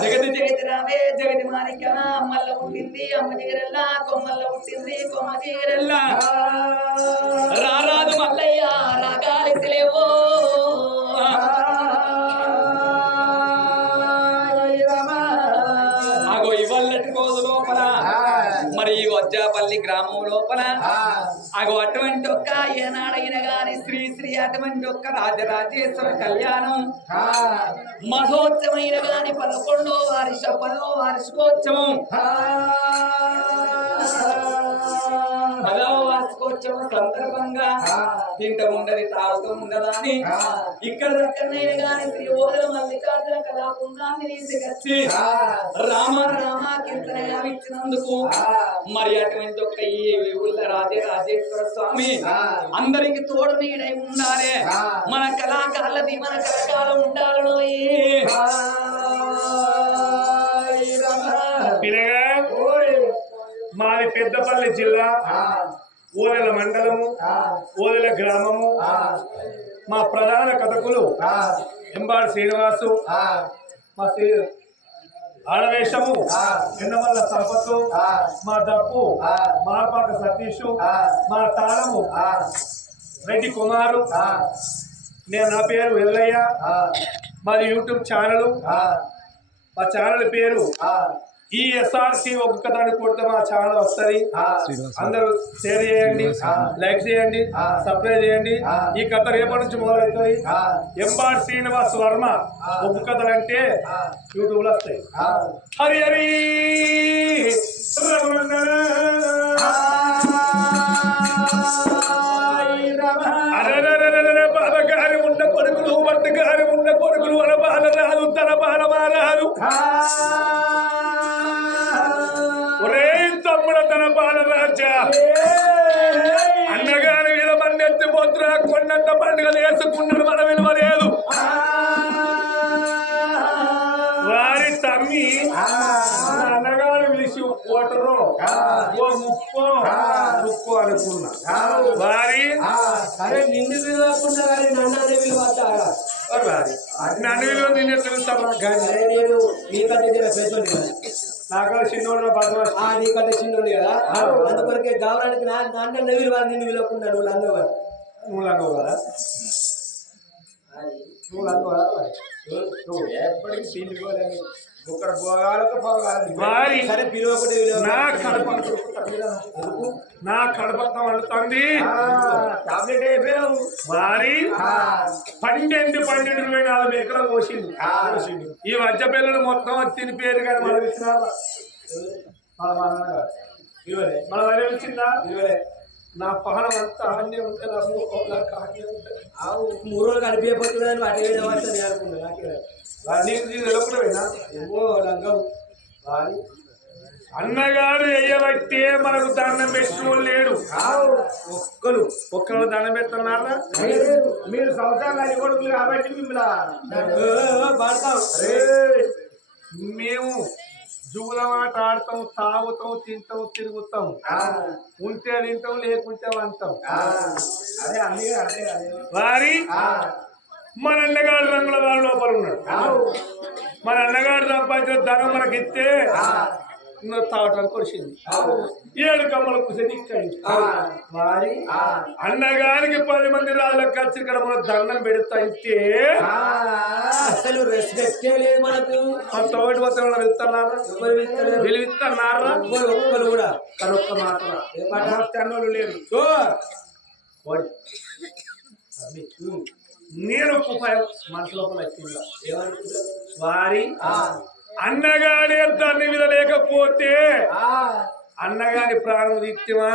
జగతి జగతి రావే జగతి మానిక అమ్మల్ల పుట్టింది అమ్మ తీరల్లా కొమ్మల్ల పుట్టింది కొమ్మ తీరల్లా రారాదు మల్లయ్య రాగాలిసిలేవో అగో ఇవల్లటి రోజు లోపల మరి వజ్జాపల్లి గ్రామం లోపల అగో అటువంటి ఒక్క ఏనాడైన గాని శ్రీ శ్రీ అటువంటి ఒక్క రాజరాజేశ్వర కళ్యాణం మహోత్సవమైన గాని 11వ వార్షికోత్సవం 10వ వార్షికోత్సవం సందర్భంగా తింట ఉండదు తాగుతూ ఉండదా అని ఇక్కడ దగ్గరనైనా గాని శ్రీ ఓదల మల్లికార్జున కళాకుండాన్ని తీసుకొచ్చి రామ రామ కీర్తన ఇచ్చినందుకు మరి అటువంటి ఒక్క ఈ ఊళ్ళ రాజేశ్వర స్వామి అందరికి తోడు నీడై ఉండాలి మన కళాకారులది మన కళాకాలం ఉండాలను మాది పెద్దపల్లి జిల్లా ఓదెల మండలము ఓదెల గ్రామము మా ప్రధాన కథకులు ఎంబాడి శ్రీనివాసు మా ఆడవేషము ఎన్నమల్ల సంపత్తు మా దప్పు మాపాక సతీషు మా తాళము రెడ్డి కుమారు నేను నా పేరు వెల్లయ్య మాది యూట్యూబ్ ఛానల్ మా ఛానల్ పేరు ఈ ఎస్ఆర్సి ఒక్క దాన్ని కొడితే మా ఛానల్ వస్తుంది అందరూ షేర్ చేయండి లైక్ చేయండి సబ్స్క్రైబ్ చేయండి ఈ కథ రేపటి నుంచి మొదలవుతుంది ఎంబాడి శ్రీనివాస్ వర్మ ఒక్క కథలు అంటే యూట్యూబ్ లో వస్తాయి హరి హరి బాధగారి ఉన్న కొడుకులు బట్టగారి ఉన్న కొడుకులు అన బాల రాదు తన బాల బారాలు తన బాలరాజా అన్నగారి మీద మన ఎత్తిపోతున్నా కొండంత పండుగలు వేసుకున్నాడు మన విలువ లేదు వారి తమ్మి అన్నగారు పిలిచి ఓటరు ముప్పు అనుకున్నా వారి నిన్ను విలువకుండా నన్ను విలువ నిన్ను తెలుస్తాను నాకు చిన్నోడు నీకంటే చిన్నోడు కదా అందుకొరకే గౌరవానికి నాన్న నవ్వులు వాళ్ళు నిన్ను విలువకుండా నువ్వు లంగవారు నువ్వు లంగవు కదా నువ్వు లంగవు కదా ఎప్పటికీ సీనిపోలేదు ఒకరు పోగాలకు పోగాలి సరే పిలువకుండా నా కడపత్తం అంటుంది టాబ్లెట్ అయిపోయావు మరి 12 ఎకరాలు పోసింది ఈ మధ్య పిల్లలు మొత్తం తిని పేరు కానీ మనం ఇచ్చినారా మన వరే వచ్చిందా నా పహనం అంతా అన్నీ ఉంటే నా 3 రోజులు కనిపించబోతుందని వాటి అనుకున్నా అన్నగారు ఎయ్యబట్టే మనకు దండం పెట్టిన లేడు ఒక్కరు దండం పెడుతున్నారా మీరు సంవత్సరాలు కొడుకులు కాబట్టి మేము జూలమాట ఆడతాం తాగుతాం తింటాం తిరుగుతాం ఉంటే తింటాం లేకుంటే అంటాం వారి మన అన్నగారు రంగుల వాళ్ళ లోపల ఉన్నాడు మన అన్నగారు సంపాదించిన ధనం మనకిస్తే తాగటానికి వచ్చింది 7 కమ్మలు కుసెదిక్కండి వారి అన్నగారికి 10 మంది రాళ్ళకి వచ్చి ఇక్కడ మన దండం పెడతా ఇస్తే అసలు రెస్పెక్ట్ లేదు మనకు తోటి వద్ద వెళ్తున్నారా విలువిస్తున్నారా ఒక్కరు కూడా కానీ ఒక్క మాట అన్నోళ్ళు లేరు నేను మనసు లోపల వారి అన్నగాడి దాన్ని మీద లేకపోతే అన్నగాని ప్రాణం తీర్చమా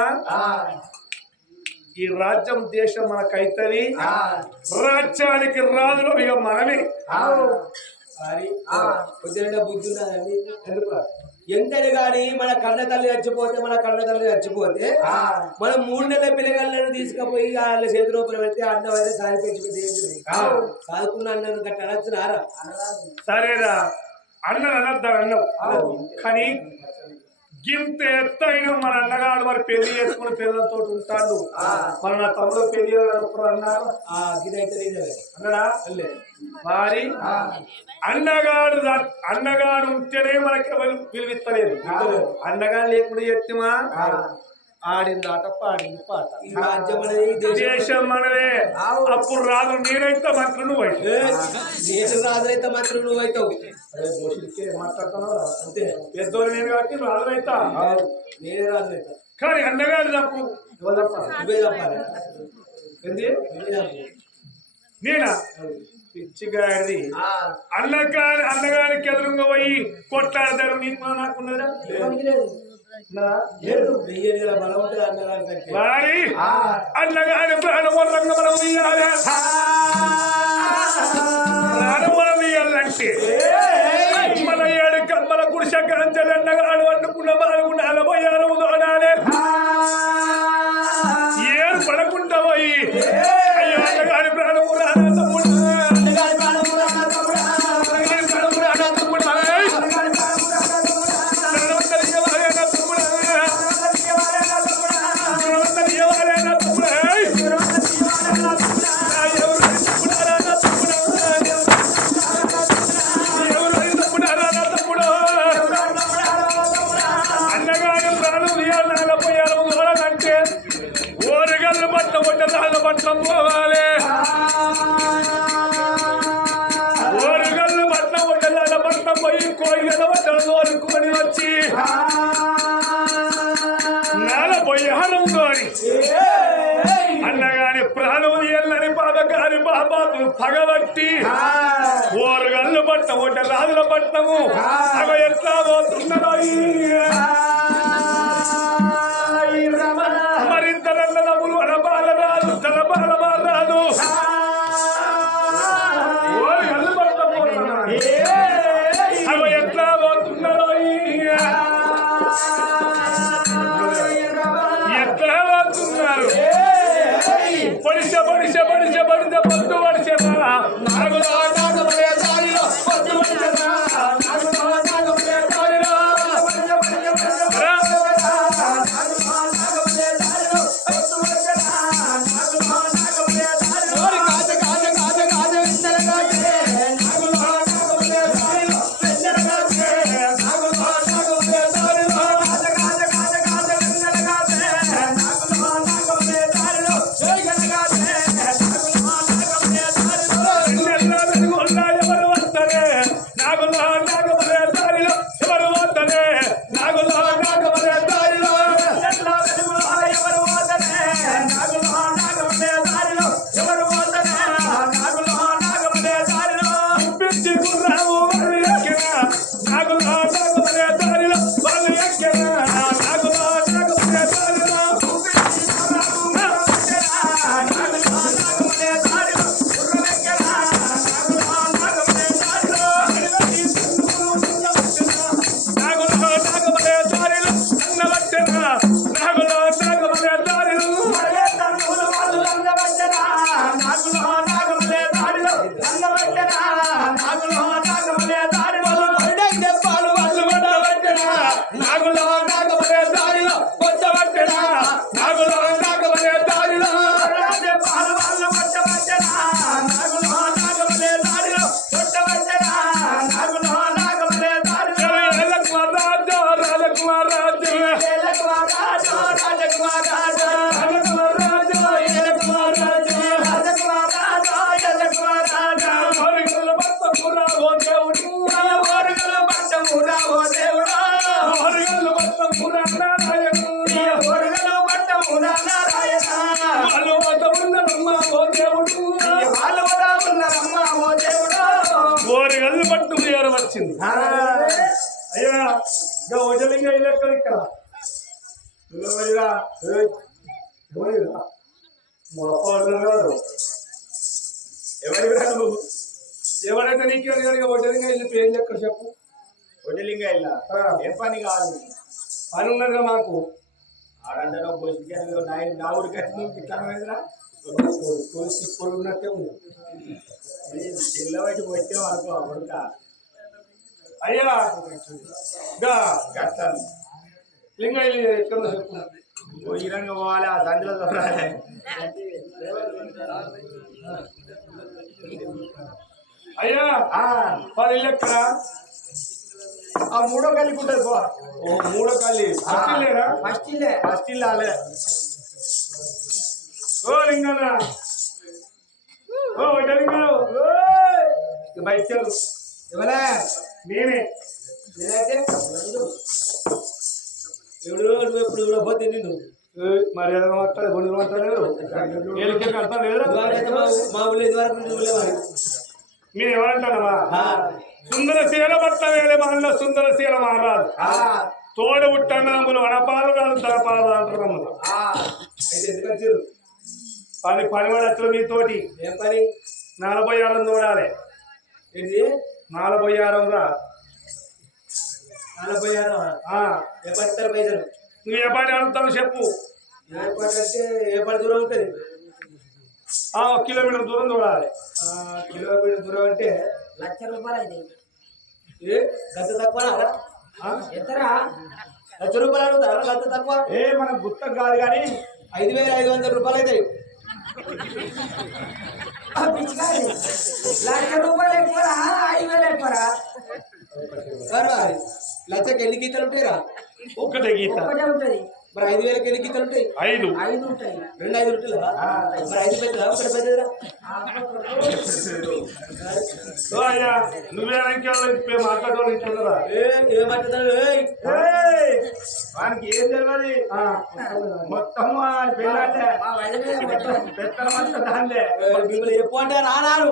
ఈ రాజ్యం దేశం మనకైతది రాజ్యానికి రాజులు ఇక మనమే బుద్ధి ఉన్నదండి ఎందుకు ఎంతని గాని మన కన్న తల్లి చచ్చిపోతే మనం 3 నెలల పిల్లగాళ్ళను తీసుకుపోయి వాళ్ళ చేతి రూపంలో పెడితే అన్నవైతే సారి పెంచి చదువుకున్న అన్నను గట్ట అనొచ్చునారా సరేరా అన్నను అనద్దా అన్నావు కానీ గింత ఎత్తైన మన అన్నగాడు మరి పెళ్లి చేసుకుని పిల్లలతో ఉంటాడు మన నా తమ్ముడు పెళ్లి అన్నారు అన్నడా మరి అన్నగాడు ఉంటేనే మనకి పిలువిస్తలేదు అన్నగాడు లేకుండా ఎత్తిమా ఆడింది ఆట పాడింది పాట దేశం మనదే అప్పుడు రాదు నేనైతే మంత్రులు నువ్వు రాజైతే మంత్రులు నువ్వు అవుతావు మాట్లాడుతున్నావు అంతే పెద్దోళ్ళు నేను కాబట్టి రాజులైతా నేనే రాజైతా కానీ అన్నగారు తప్పు నువ్వే చెప్పాలి నేనా పిచ్చిగాడిది అన్నగారికి ఎదురుగా పోయి కొట్లాడతారు నీకు నాకున్నదా వారి అన్నగారి ప్రాణం మనం తీయాలి ప్రాణం తీయాలంటే మన ఏడు కమ్మల కుడిస కాంచెలు అన్నగాడు వండుకున్న బాలుగు 46 తోడాలి ఏడు పడకుండా పోయి అయ్యో అన్నగారి ప్రాణం పట్నం పోవాలి ఓరుగల్లు పట్నం ఉండల పట్నం పోయి కోయిల పట్టణం కోరుకొని వచ్చి నేల పోయి హనంతోని అన్నగాని ప్రాణం ఎల్లని పాదగాని బాబాతులు పగబట్టి ఓరుగల్లు పట్నం ఉంటే రాజుల పట్నము అవి ఎట్లా పోతున్నారో మరింత నల్లదములు అనబాలరాదు తన బాలమారాదు ఓరుగల్లు పట్నం పోతున్నారు అవి ఎట్లా పోతున్నారో ఎట్లా పోతున్నారు పడిస పడిస పడిస పడిస పొద్దు పడిసా ఓరుగల్లు పట్టు వచ్చింది అయ్యా వజలింగా ఇక్కడ ఇక్కడ ఎవరైతే నీకు వజలింగా ఇల్లు పేరు లెక్క చెప్పు వజలింగా ఇల్లా ఏం పని కావాలి పని ఉన్నదిగా మాకు ఆడంటలో పోషించారు నా ఊరికి ఇట్లా ఇప్పుడు ఉన్నట్టే ఉంది ఇళ్ళ బయట వచ్చాం అనుకో కొడుక అయ్యా కట్టాను లింగయ్య ఎక్కడ చెప్పు. ఈ రంగం పోవాలి ఆ సందులో దొరకాలి. అయ్యా వారి ఇల్లు ఎక్కడ? ఆ మూడో కలికి ఉంటుంది పో. ఓ మూడో కల్లి లేరా? ఫస్ట్ ఇల్లు ఆలే. ఓ లింగన్న, ఓ లింగం బయట ఎవరే నేనే. ఎప్పుడు పోతే నిన్ను మరి మాట్లాడు బొండు మాట్లాడలేదు. అర్థం లేదు. మా ఊళ్ళో ఇదివరకు ఉండేవారు. నేను ఎవరంటానమ్మా? సుందరశీల భర్త వేలే మహల్ల సుందరశీల మహారాజు తోడు ఉట్టన్నములు వనపాలు కాదు తలపాలు అంటున్నాము. పని పనివాడు మీతోటి ఏం పని? 46 చూడాలి. ఏంటి 46 రా. 46 ఏ పడతారు పైసలు? నువ్వు ఏ పని అడుగుతావు చెప్పు. ఏ పని అంటే ఏ పని దూరం ఉంటుంది? 1 కిలోమీటర్ దూరం చూడాలి. కిలోమీటర్ దూరం అంటే ₹1,00,000 అయితే ఏ గంత తక్కువ ఎంతరా? ₹1,00,000 అడుగుతారా? గంత తక్కువ మన గుత్తం కాదు కానీ 5,500 రూపాయలు అవుతాయి. పిచ్చికాయ ₹1,00,000 ఎక్కువరా? 5,000 ఎక్కువరా? లచ్చకి ఎన్ని గీతలు ఉంటాయిరా? ఒక్కటే గీత. ఒకటే ఉంటది. మరి 5,000కి ఎన్ని గీతలు ఉంటాయి? 5 5 ఉంటాయి. 2 5 ఉంటాయిరా? మరి 5 పెద్దరా ఒకటి పెద్దరా? అయ్యా నువ్వే ఇంకెవరు మాట్లాడేవాళ్ళు ఇంకెవరా? ఏమంటున్నాడు? వానికి ఏం తెలియదు. మొత్తం పెళ్ళంటే మా వైద్యుడే మొత్తం. పెత్తనమంతా దాన్నే. మిమ్మల్ని చెప్పు అంటే రానాడు.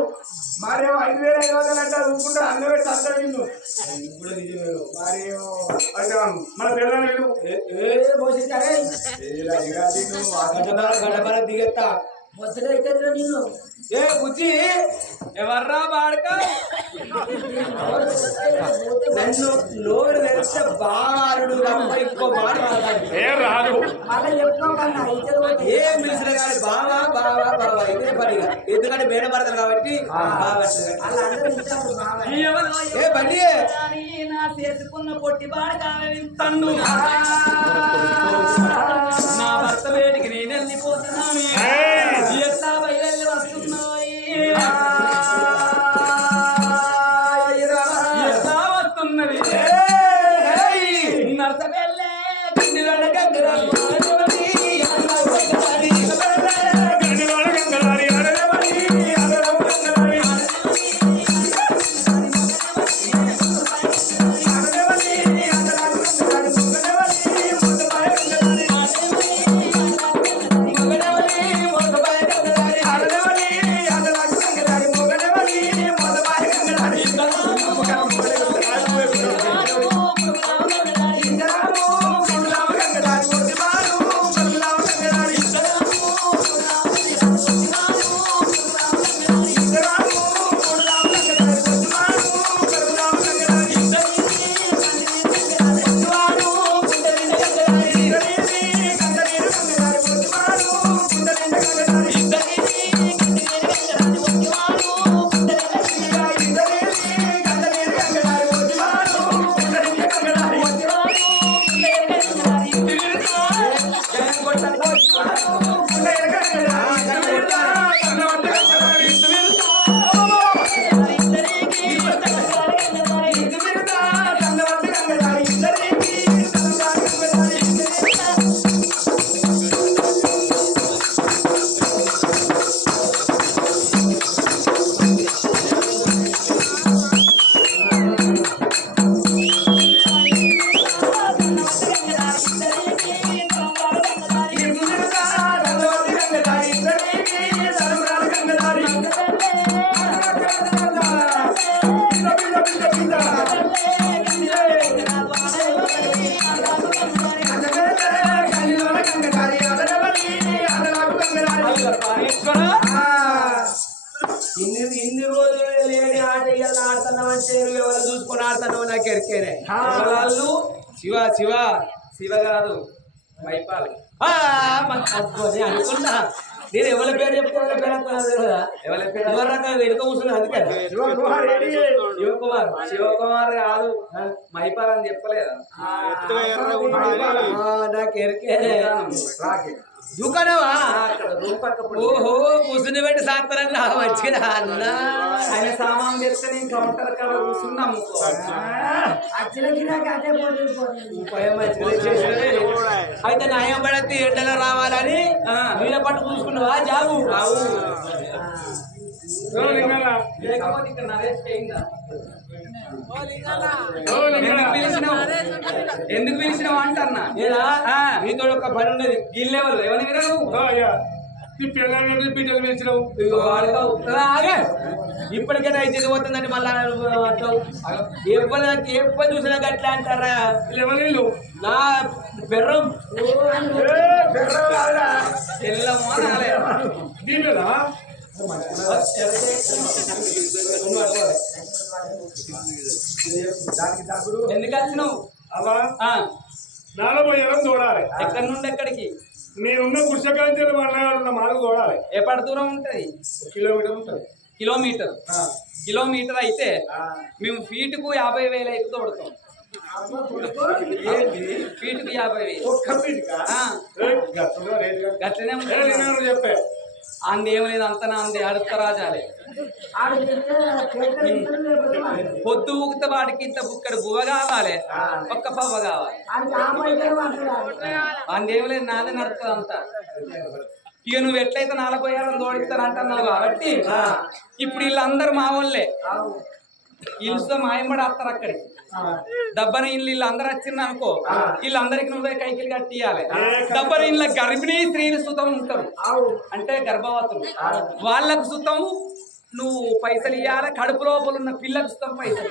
మరేమో 5,500 అంటారు. ఊరుకుంటారు. అన్న పెట్టి అంతా నిన్ను కూడా నిజమే. మరేమో అంటాను మన పిల్లలు గడపర దిగెత్తా ముసలి అయితే నిన్ను ఏ బుజ్జి ఎవర్రా బాడక నన్ను నోరు తెరిస్తే బాగాడు తప్ప ఇంకో మాట రాదు. మళ్ళీ చెప్తాం కన్నా ఇద్దరు ఏం పిలిచిన కానీ బావా బావా బావా ఇదే పనిగా. ఎందుకంటే మేడ పడతారు కాబట్టి వాళ్ళందరూ ఇచ్చారు బాగా. ఏ బండి నా చేసుకున్న పొట్టి బాడకాను నా భర్త వేడికి నేను వెళ్ళిపోతున్నాను. ఎట్లా బయలు వస్తున్నాయి? ఎట్లా వస్తున్నది? నర్త వెళ్ళే కిందిలోన గంగరాలు ఇన్ని రోజులు లేని ఆట ఇవాళ ఆడుతున్నామంటే ఎవరు చూసుకొని ఆడుతున్నావు నాకు ఎరికేనే. వాళ్ళు శివ శివ శివ కాదు మైపాల్ అనుకున్నా నేను ఎవరి పేరు చెప్తే ఎవరి పేరు అంటున్నాను కదా ఎవరి రకాల వెనుక కూర్చున్నా అందుకే శివకుమార్ శివకుమార్ కాదు మైపాల్ అని చెప్పలేదా నాకు ఎరికే దుకాణమా అక్కడ రూమ్ పక్క ఓహో కూర్చుని పెట్టి సాత్తారని వచ్చిన అన్న ఆయన సామాన్ తెస్తే నేను కౌంటర్ కాడ కూర్చున్నా అచ్చలకి నాకు అదే అయితే నయం పడద్ది ఎండలో రావాలని నీళ్ళ పట్టు చూసుకున్నావా జాబు లేకపోతే ఇక్కడ నరేష్ అయిందా ఎందుకు పిలిచినావు అంటన్నా నీతో ఒక పని ఉన్నది గిల్లెవరు ఎవరి వినవు బిడ్డలు పెంచినావు ఇప్పటికైనా అయితే పోతుందండి మళ్ళా ఎప్పుడు చూసినా గట్లా అంటారా ఎవరు నా బెర్రం తెల్లమో నాలే దీనిలా ఎందుకు వచ్చినావు అలా 40 ఏళ్ళం చూడాలి ఎక్కడి నుండి ఎక్కడికి నేనున్న కృషకాంచెలు ఉన్న మార్గం చూడాలి ఎప్పటి దూరం ఉంటది కిలోమీటర్ ఉంటుంది కిలోమీటర్ అయితే మేము ఫీటుకు 50,000 అయితే తోడతాం ఫీటుకు 50,000 ఒక్క ఫీట్కా? గట్లనే నేను చెప్పే అంది ఏం లేదు అంత నాంది అడుగుత రాజాలే పొద్దు ఊగితే వాడికి ఇంత బుక్కడు బువ్వ కావాలి ఒక్క పవ్వ కావాలి అందేం లేదు నాదే నడుతుంది అంతా ఇక నువ్వు ఎట్లయితే 40 ఏళ్ళని తోడిస్తాను అంటున్నావు కాబట్టి ఇప్పుడు వీళ్ళందరూ మా వాళ్ళే ఇల్లుతో మాయంబడి వస్తారు అక్కడికి దబ్బన ఇల్లు అందరు వచ్చింది అనుకో వీళ్ళందరికి నువ్వే కైకిలు కట్టియాలి దబ్బన ఇళ్ళ గర్భిణీ స్త్రీలు సుతం ఉంటారు అంటే గర్భవతులు వాళ్ళకు సుతం నువ్వు పైసలు ఇవ్వాలి కడుపు లోపల ఉన్న పిల్లకు సుతం పైసలు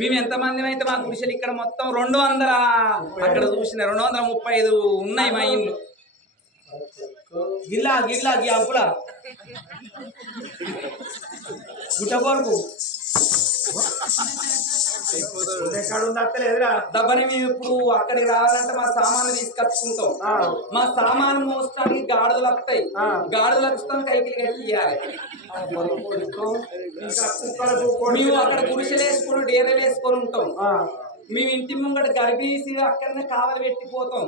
మేము ఎంతమంది అయితే మా గుడిసెలు ఇక్కడ మొత్తం 200 అక్కడ చూసిన 235 ఉన్నాయి మా ఇల్లు గిల్లా అంపుల గుట్ట కొరకు దబ్బని మేము ఇప్పుడు అక్కడికి రావాలంటే మా సామాన్లు తీసుకొచ్చుకుంటాం మా సామాను మోస్తానికి గాడుదలు వస్తాయి గాడుదలు వస్తాం కైకిలు కట్టియాలి మేము అక్కడ గుడిసెలు వేసుకొని డేరలు వేసుకొని ఉంటాం మేము ఇంటి ముంగట గర్భీసి అక్కడనే కావలి పెట్టిపోతాం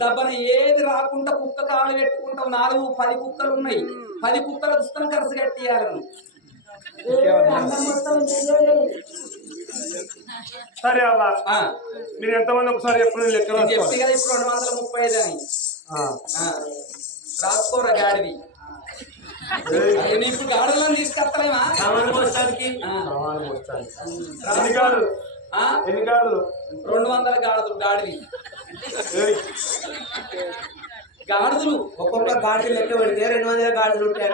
దబ్బన ఏది రాకుండా కుక్క కావలి పెట్టుకుంటాం 4-10 కుక్కలు ఉన్నాయి 10 కుక్కలు పుస్తకం కరస కట్టియాలను సరే అవ్వా మీరు ఎంతమంది ఒకసారి ఎప్పుడు లెక్క చెప్తే కదా ఇప్పుడు 235 అని రాసుకోరా గాడివి ఇప్పుడు గాడులను తీసుకొస్తలేమా ఎన్ని గాడులు 200 గాడివి గాడుదులు ఒక్కొక్క గాడి లెక్క పెడితే 200 గాడులు ఉంటాయి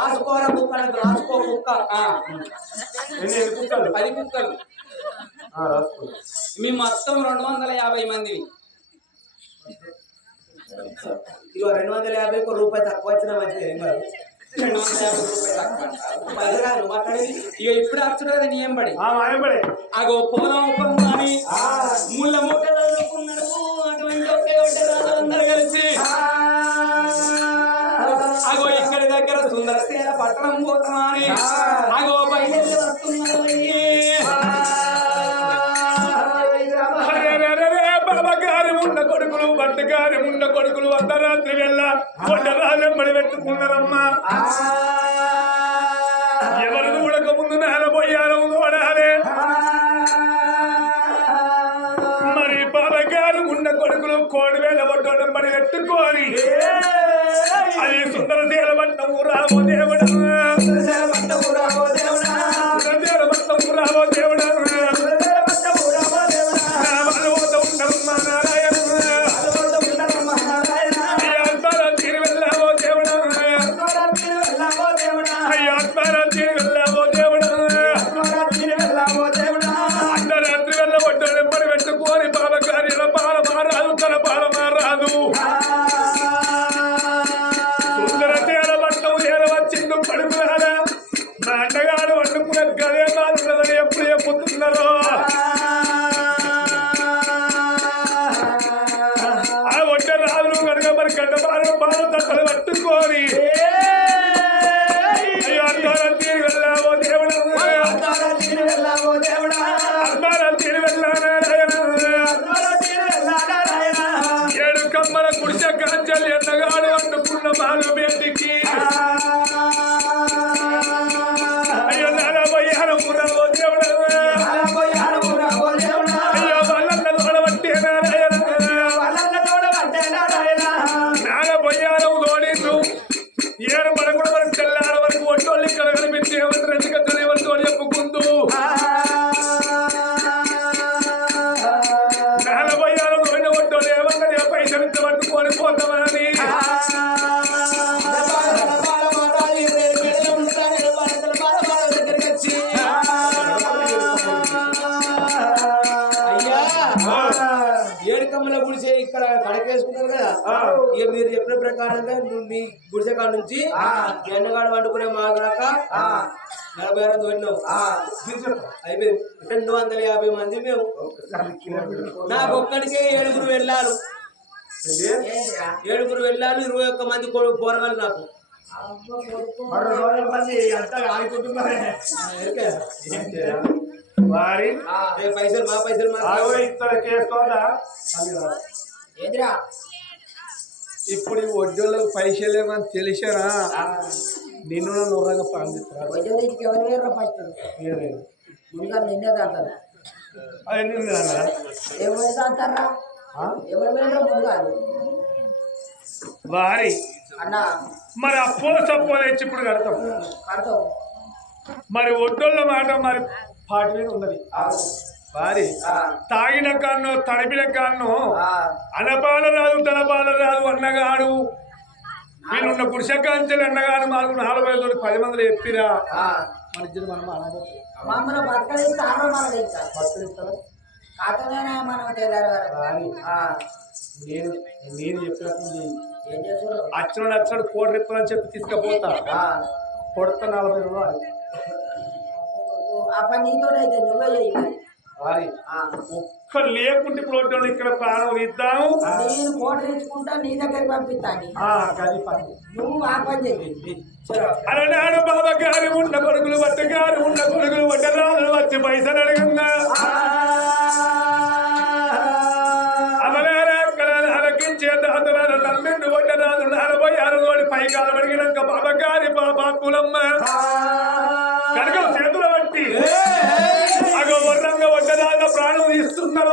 రాసుకోరా కుక్క రాసుకో కుక్క ఎన్ని కుక్కలు 10 కుక్కలు మేము మొత్తం 250 మంది ఇక 250 రూపాయలు తక్కువ వచ్చిన మంచిది ఏం కాదు 250 రూపాయలు ఇక ఇప్పుడు వచ్చుడు నీ ఏం పడి అగో పోదాం అని ముళ్ళ మూటలు చదువుకున్నాడు అటువంటి అందరు కలిసి అగో ఇక్కడి దగ్గర సుందరసేన పట్టణం పోతామని అగో బయలుదేరి వస్తున్నారు ఉన్న కొడుకులు బట్టగారి ఉన్న కొడుకులు అర్ధరాత్రి వెళ్ళ వంటరాలెంబడి పెట్టుకున్నారమ్మా ఎవరు చూడక ముందు నేలపోయారు చూడాలి మరి బాబగారు ఉన్న కొడుకులు కోడివేల ఒడ్డోడంబడి పెట్టుకోని అది సుందరశీల పట్టము రామో దేవుడా పట్టము రామో దేవుడా సుందర తేల పట్టం ఏర వచ్చిండు కడుపులా పాల తట్టలు పట్టుకొని అయ్యో అందాల తీరు వెళ్ళావో దేవుడా అందాల తీరు వెళ్ళానా ఏడు కమ్మల కుడిసె కాంచెలు ఎండగాడు వండుకున్న బాలు బేటికి అయ్యో నారాబయ్యారము రావో దేవుడా అయ్యో వాళ్ళ తోడబట్టే నారాబయ్యారము తోడిండు ఏడు పడకుండా వరకు తెల్లార వరకు ఒట్టోళ్ళు ఇక్కడ కనిపించి ఎవరు రెండుగా తెలియవలతో చెప్పుకుంటూ నారాబయ్యారం తోడిన ఒట్టోళ్ళు ఏమన్నా పైసలు పట్టుకొని పోతామని ఏడుకమ్మల గుడిసె ఇక్కడ కడకేసుకున్నారు కదా ఇక మీరు చెప్పిన ప్రకారంగా మీ గుడిసె కాడ నుంచి ఎండగాడు వండుకునే మాగాక 46 తోడినాం అయిపోయింది 250 మంది మేము నాకు ఒక్కడికే 7 వెళ్ళాలి 7 వెళ్ళాలి 21 మంది పోరగాలు నాకు వారి పైసలు మా పైసలు ఇక్కడ చేసుకోవాలా ఏంద్రా ఇప్పుడు ఈ వడ్డోళ్ళకి పైసలు ఏమని తెలిసారా నిన్ను నూరగా పండిస్తారా కొంచెం నీకు ఎవరు వేరు ఫస్ట్ ముందుగా నిన్నే తాగుతారు ఎవరు తాగుతారా ఎవరు వేరు ముందుగా వారి అన్న మరి అప్పుల సప్పు తెచ్చి ఇప్పుడు కడతాం కడతావు మరి ఒడ్డోళ్ళ మాట మరి పాటి మీద ఉన్నది వారి తాగిన కాన్నో తడిపిన కాన్నో అనపాల రాదు తనపాల రాదు అన్నగాడు వీళ్ళున్న పురుషకాంచెలు అన్నగాడు మాకు 40 10 మందిలో చెప్పిరా మన ఇద్దరు మనం అనబోతుంది మమ్మల్ని బతకలిస్తారో మనకి ఇంకా బతకలిస్తారు కాకనే మనం తెల్లారు నేను చెప్పినప్పుడు ఏం చేస్తారు అచ్చడు కోడి రెప్పలని చెప్పి తీసుకుపోతా కొడతా 40 రూపాయలు ఆ పని నీతో అయితే నువ్వే చేయాలి వారి ఒక్క లేకుంటే ఇప్పుడు ఇక్కడ ప్రాణం ఇద్దాము నేను కోట ఇచ్చుకుంటా నీ దగ్గరికి పంపిస్తాను గది పని నువ్వు ఆ పని చెయ్యి అలనాడు బాబా గారి ఉన్న కొడుకులు వడ్డ గారు ఉన్న కొడుకులు వడ్డరాలు వచ్చి పైసలు అడగంగా అలకించే దాతరాలు నమ్మిండు వడ్డరాలు 46 పైకాలు అడిగినాక బాబా గారి బాబా కులమ్మ కనుక చేతులు బట్టి అగో వర్రంగా వడ్డరాల ప్రాణం తీస్తున్నారు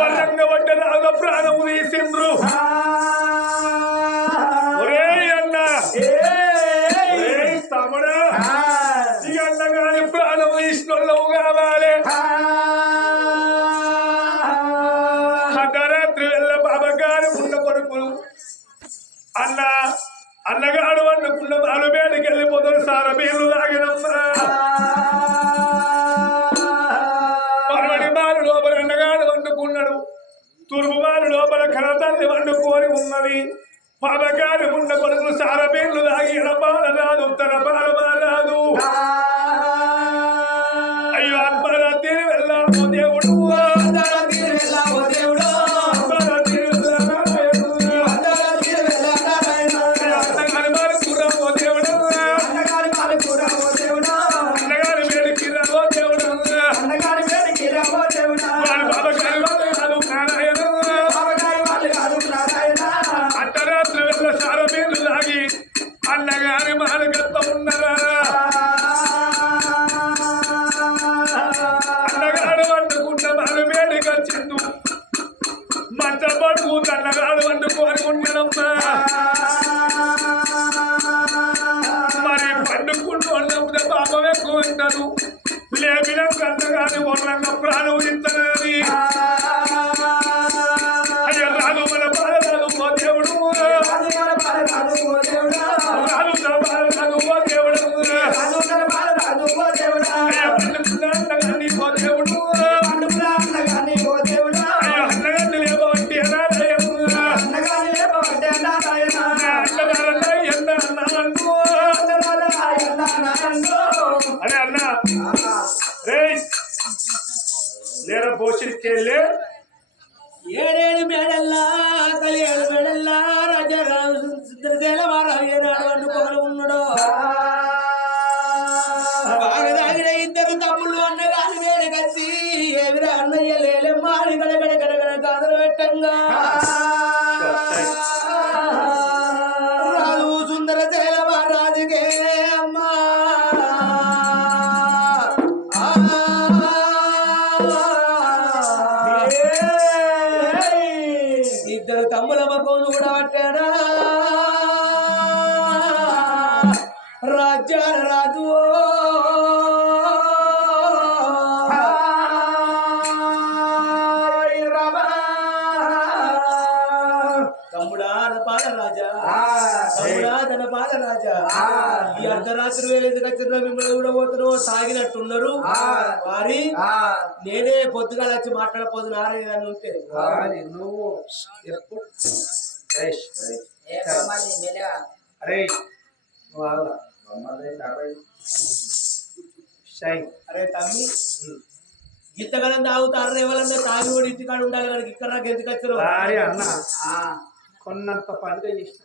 వర్రంగా వడ్డరాల ప్రాణం తీసిండ్రు తమ్ముడా ఈ అన్నగాని ప్రాణం తీసినోళ్ళవు కావాలి అర్ధరాత్రి వెళ్ళ బాబగారు ఉన్న కొడుకులు అన్నగాడు వండుకున్న బాలు బేడికి వెళ్ళిపోతారు సార బీర్లు తాగినమ్మా పరమడి బాలు లోపల అన్నగాడు వండుకున్నాడు తూర్పు బాలు లోపల కరతాన్ని వండుకొని ఉన్నది బాబగారు ఉన్న కొడుకులు సార బీర్లు తాగి ఎడపాల రాదు తన పాల రాదు అయ్యో అర్ధరాత్రి వెళ్ళాము దేవుడు అర్ధరాత్రి వెళ్ళ సార బీర్లు తాగి అన్నగారి మానగత్త ఉన్నరా అన్నగాడు వండుకున్న బాలు వేడికి వచ్చిండు మంట పడుకు అన్నగాడు వండుకొని ఉండడమ్మా మరి పండుకుంటూ ఉన్నప్పుడు పాపం ఎక్కువ ఉంటారు లేపిన అన్నగాని వర్రంగా ప్రాణం ఇస్తున్నది అయ్యో రాదు మన బాల రాదు ఓ దేవుడు రాదు తన బాల రాదు ఓ దేవుడు అయ్యో పండుకున్న అన్నగాని ఓ దేవుడు అయ్యో అన్నగాన్ని లేబట్టి అరే అన్న రే లేరా పోషికెళ్ళి ఏడేడు మేడల్లా కలియేడు మేడల్లా రాజారావు సుందరసేన వారావు ఏనాడు వండుకోలు ఉన్నాడు బాగా తాగిన ఇద్దరు తమ్ముళ్ళు అన్నగాని వేడి కచ్చి ఏమిరా అన్నయ్య లేలెమ్మా అని గడగడ గడగడ గాథలు పెట్టంగా రాజు సుందరసేన వారాజుకే అమ్మా ఇద్దరు తమ్ముల మగం చూడబట్టాడా రాజ్యాల రాజు తమ్ముడా పాల రాజా తమ్ముడా తన పాల రాజా ఈ అర్ధరాత్రి వేలు ఎందుకు వచ్చిన మిమ్మల్ని కూడా పోతున్నారు తాగినట్టున్నారు వారి నేనే పొద్దుగా వచ్చి మాట్లాడపోతున్నారా ఏదన్నా ఉంటే నువ్వు ఏ బామ్మర్ది మెల్లగా. అరే అరే తమ్మి ఇంతకాలం తాగుతారు ఎవరన్నా తాగి కూడా ఇంటికాడ ఉండాలి కానీ ఇక్కడ నాకు ఎందుకు వచ్చారు అన్న ఆ, కొన్నంత పండుగ చేసిన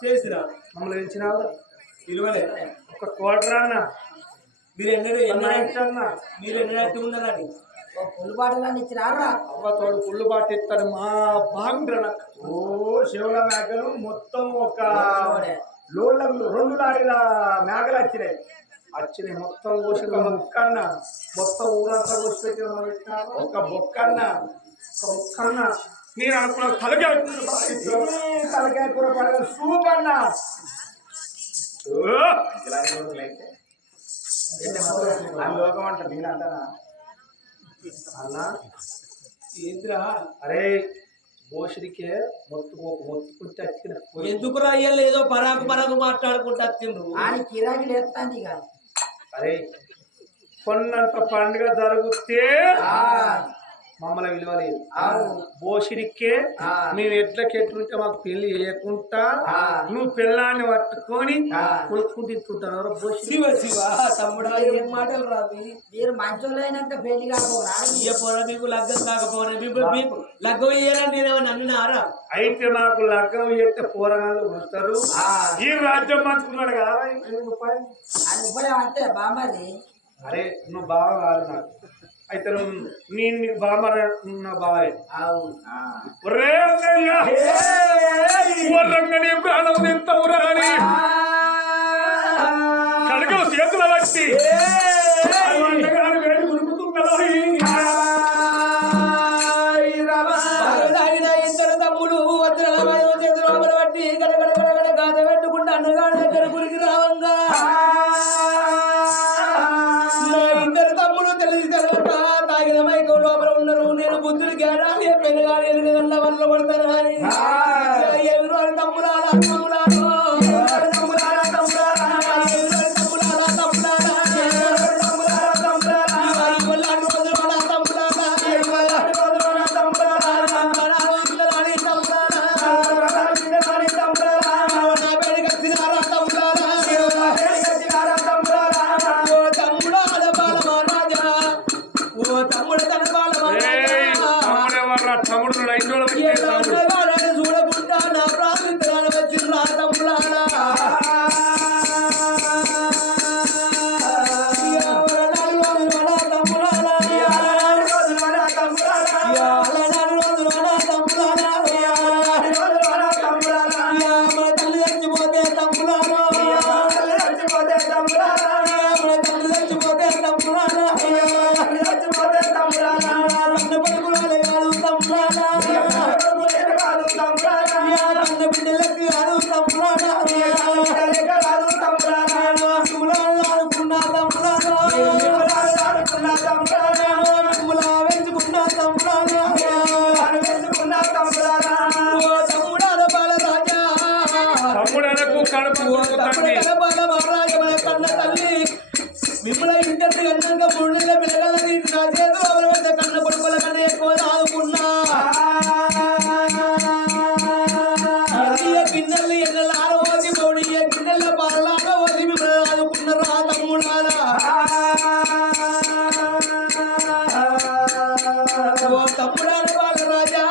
చేసిరా మమ్మల్ని పెంచినావు విలువలే ఒక క్వార్టర్ అన్న మీరు అన్న మీరు ఎన్నడట్టు ఉన్నారని ఓ పుల్లు బాటలని ఇచ్చినారా అవ్వ తోడు పుల్లు పాటిస్తారు మా బాగుంటారు ఓ శివుల మేకలు మొత్తం ఒక లోళ్ళకు 2 లారీల మేకలు వచ్చినాయి మొత్తం కోసిన బొక్కన్న మొత్తం ఊరంతా కోసి పెట్టిన ఒక బొక్కన్న నేను అనుకున్న తలకాయ కూర పడగ సూప్ అన్న లోకం అంట నేను అంటానా అన్న ఏంద్రా అరే బోషడికే మొత్తుకుంటే వచ్చిన ఎందుకు రాయ్యాలి ఏదో పరాకు మాట్లాడుకుంటా తిండ్రు అని కిరాకి లేస్తాంది ఇక అరే కొన్నంత పండుగ జరిగితే ఆ, మమ్మల్ని విలువలేదు అవును. బోషడికే ఆ. మేము ఎట్లకెట్లుంటే మాకు పెళ్లి చేయకుండా ఆ. నువ్వు పిల్లాన్ని పట్టుకొని ఆ. కొలుచుకుంటూ తింటుంటావు బోషడి శివ శివ తమ్ముడా ఏం మాటలు రావి మీరు మంచోళ్ళైనాక పెళ్లి కాకపోరా ఇయ్య పోరా మీకు లగ్గం కాకపోరా మీకు లగ్గం ఇయ్యాలని నేనేమో నన్ను నారా అయితే నాకు లగ్నం చేస్తే పోరగాళ్ళు వస్తారు ఆ. ఈ రాజ్యం పంచుకున్నాడు కదా రూపాయలు అని ఇప్పుడే అంతే బామ్మది అరే నువ్వు బాగా కాదు నాకు అయితే నేను నీకు బాగా నా బాగా అవును ఒరే అన్నయ్య వర్రంగని ప్రాణం తింటావురా అని కడకలు చేతుల వచ్చి అన్నగారు వేడి తాగిన ఇద్దరు తమ్ముడు వజ్రాల చేతులు బట్టి గడగడ గాథ పెట్టుకుంటూ అన్నగాడి దగ్గర గురికి రావంగా ఇద్దరు తమ్ముడు తెలిసి తెలవక తాగిన మైకం లోపల ఉన్నారు నేను బుద్ధులు గేడాలి పెళ్ళగాలి ఎదురుగల్ల వల్ల పడతారు అని ఎదురు అని తమ్ముడాలా తమ్ముడు లైన్లో చూడకుండా నా ప్రాంతాలు వచ్చి రా తమ్ముడాలా తమ్ముడనకు కడుపు కన్న తల్లి మిమ్మల్ని ఇంటి అన్నాక 3 నెలల పిల్లలని నా చేతులు అవలవచ్చ కన్న కొడుకుల కన్నా ఎక్కువ ఆదుకున్నా గిన్నెలు ఎన్నెల ఆరవోసి పౌడి గిన్నెల పాలలాగా వచ్చి మిమ్మల్ని ఆదుకున్నారు ఆ తమ్ముడారా తమ్ముడారా వాళ్ళ రాజా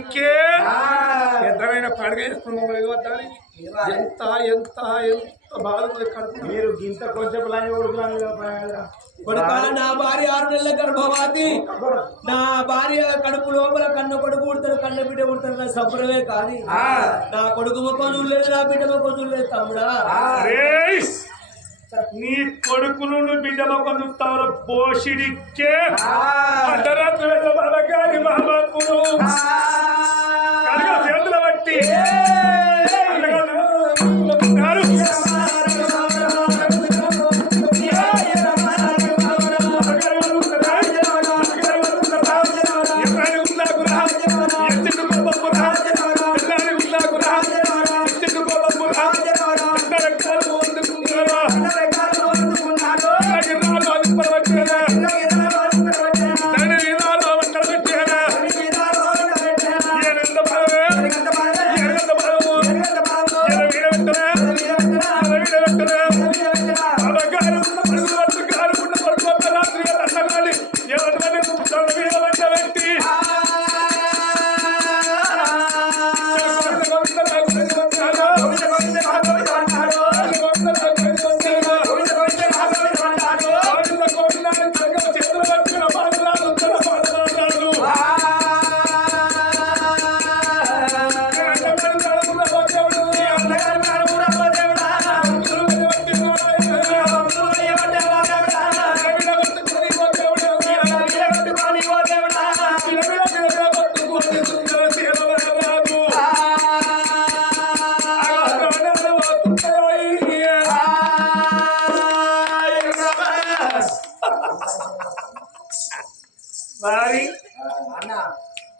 పోషిడికే పెద్దమైన పండుగ చేసుకున్నాం. ఎంత ఎంత ఎంత బాగుంది కడుపు. మీరు గింత కొంచెం కొడుకా, నా భార్య 6 నెలల గర్భవతి. నా భార్య కడుపు లోపల కన్ను కొడుకు పుడతాడు, కన్ను బిడ్డ పుడతాడు. నా సంప్రదాయం కాదు. నా కొడుకు ముఖం చూడలేదు, నా బిడ్డ ముఖం చూడలేదు. తమ్ముడా, నీ కొడుకు నుండి బిడ్డ ముఖం చూస్తావు పోషిడికే అర్ధరాత్రి వెళ్ళగాని మహాత్ముడు చేతుల బట్టి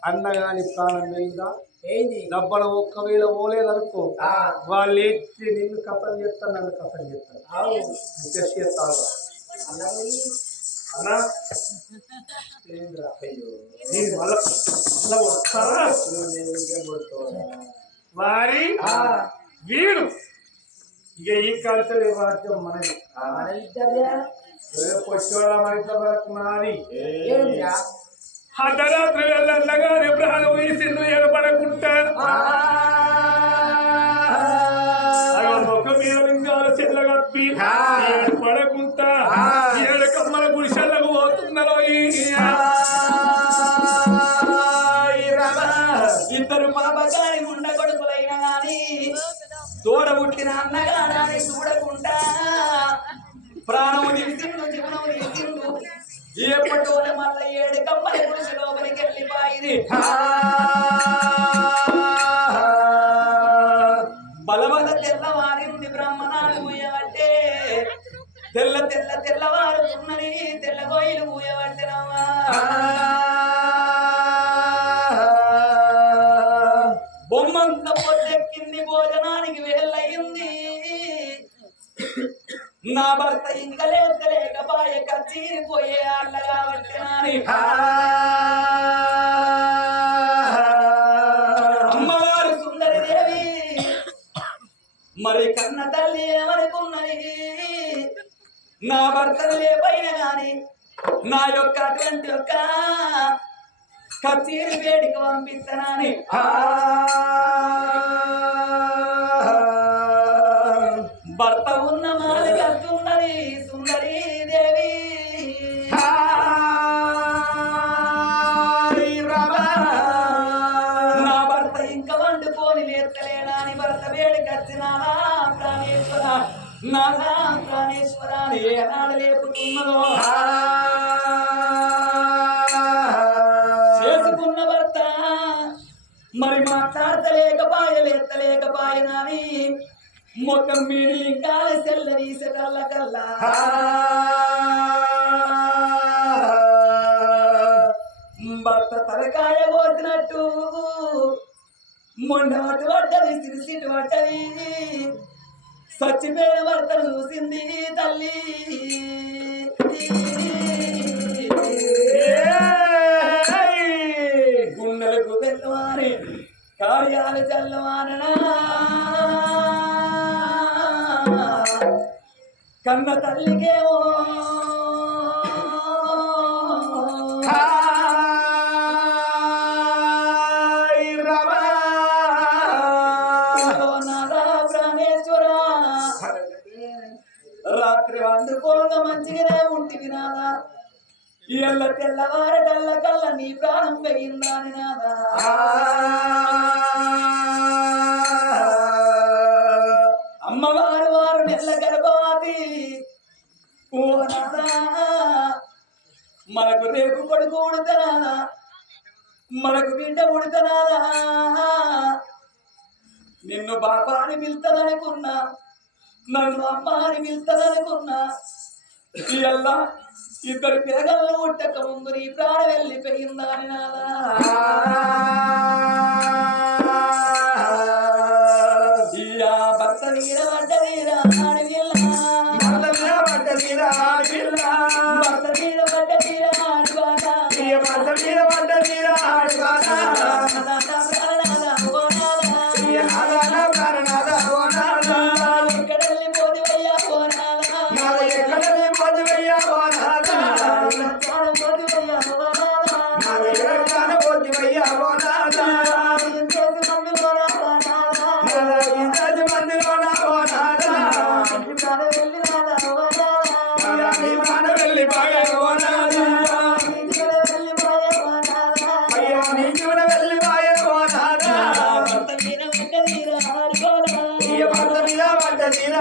అన్నగాని ప్రాణం పోయిందా డబ్బల ఒక్కవేళ పోలేదనుకో వాళ్ళు ఎత్తి నిన్ను కథలు చేస్తాను, నన్ను కథలు చేస్తాను. అన్నా వారి వీరు ఇక ఈ కల్చర్ రాజ్యం మనది. పొచ్చివాళ్ళ మరింత వరకు నాది. అర్ధరాత్రి వెళ్ళగానే ప్రాణం వేసిండు ఏడపడకుంటా ఒక మీద లింగాల చెల్లగప్పి ఏడపడకుంటా 7 కమ్మల గుడిసెలకు పోతున్నారు. ఇద్దరు పాపగాని ఉండ కొడుకులైన గాని తోడ పుట్టిన అన్నగాని చూడకుండా ప్రాణం నిలిచిండు, జీవనం నిలిచిండు. ఎప్పటోనే మళ్ళీ 7 కమ్మల గుడిసె లోపలికి వెళ్ళిపోయింది. బలవద తెల్లవారింది, బ్రహ్మనాడు ఊయబట్టే తెల్ల తెల్ల తెల్లవారుతున్నది, తెల్ల గోయిలు ఊయబట్టినవా. బొమ్మంత పొద్దెక్కింది, భోజనానికి వేళ్ళయింది. నా భర్త ఇంకా లేకపాయ కచ్చిరిపోయే ఆళ్ళ కాబట్టి నాని అమ్మవారు సుందరిదేవి మరి కన్న తల్లి ఏమనుకున్నది, నా భర్తను లేపైన గాని నా యొక్క అటువంటి యొక్క కచ్చిరి వేడికి పంపిస్తానని భర్త ఉన్న మాది కట్టున్నది సుందరీ దేవి. నా భర్త ఇంకా వండుకొని లేత్తలేనాని భర్త వేడి కచ్చినానా ప్రాణేశ్వర, నాదా ప్రాణేశ్వర ఏనాడు లేపుతున్నదో. చేసుకున్న భర్త మరి మాట్లాడతలేకపాయలేత్తలేకపాయనాని మొత్తం మీరు ఇంకా సెల్లరీసే కళ్ళ కల్లా భర్త తలకాయ పోసినట్టు మొండవటి పడ్డది, సిరిసిటి పడ్డది. చచ్చిపోయిన భర్తను చూసింది తల్లి. గుండెలకు తెల్లవారి కార్యాలు చల్లవారనా కన్న తల్లికేమో రామేశ్వరా రాత్రి వండుకోగా మంచిగానే ఉంటివి నాదా ఎల్ల తెల్లవారటల్ల కల్ల నీ ప్రాణం పోయిందాని నాదా అమ్మవారు వారు నెల్ల గర్భవతి ఓ నాదా మనకు రేపు కొడుకు ఉడతనాదా మనకు బిడ్డ ఉడతనాదా నిన్ను బాబా అని పిలుతాననుకున్నా నన్ను అమ్మ అని పిలుతాననుకున్నా ఇయ్యల్లా ఇద్దరు పిల్లగళ్ళు ఉట్టక ముందు నీ ప్రాణం వెళ్ళిపోయిందా అని నాదా ఇయ్యా భర్త నీడబడ్డ నీరా ఆడవిల్ల భర్త నీడబడ్డ నీరా ఆడువాడా తీరా